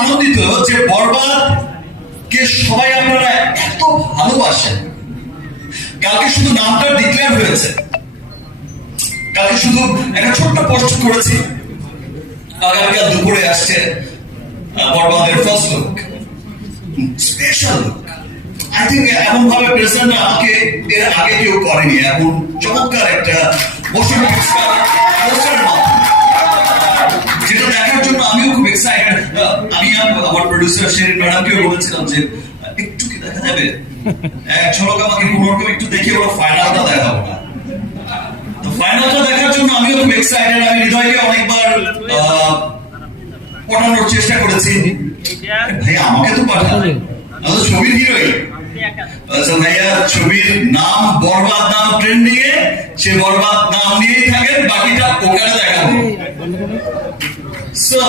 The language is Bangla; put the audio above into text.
আনন্দিত যে বরবাদ কে সবাই আপনারা এত ভালোবাসেন। কালকে শুধু নামটা ডিক্লেয়ার হয়েছে, কালকে শুধু একটা ছোট্ট পোস্ট করেছি, আগামীকাল দুপুরে আসছে বরবাদের first look, special look. I think এমন ভাবে প্রেজেন্ট আমাকে এর আগে কেউ করেনি, এমন চমৎকার একটা পোস্টার যেটা দেখার জন্য আমিও খুব এক্সাইটেড। আমি আমার প্রডিউসার শেরিন ম্যাডামকেও বলেছিলাম যে একটু কি দেখা যাবে, এক ঝলক আমাকে কোনোরকম একটু দেখে ওরা ফাইনালটা দেখাবো না। তো ফাইনালটা দেখার জন্য আমিও খুব এক্সাইটেড। আমি হৃদয়কে অনেকবার পাঠানোর চেষ্টা করেছি, ভাই আমাকে তো পাঠান, আমি তো ছবির হিরোই। আচ্ছা ভাইয়া, ছবির নাম বরবাদ, নাম ট্রেন্ডিং এ, সে বরবাদ নাম নিয়েই থাকেন, বাকিটা ওখানে দেখাবো। সো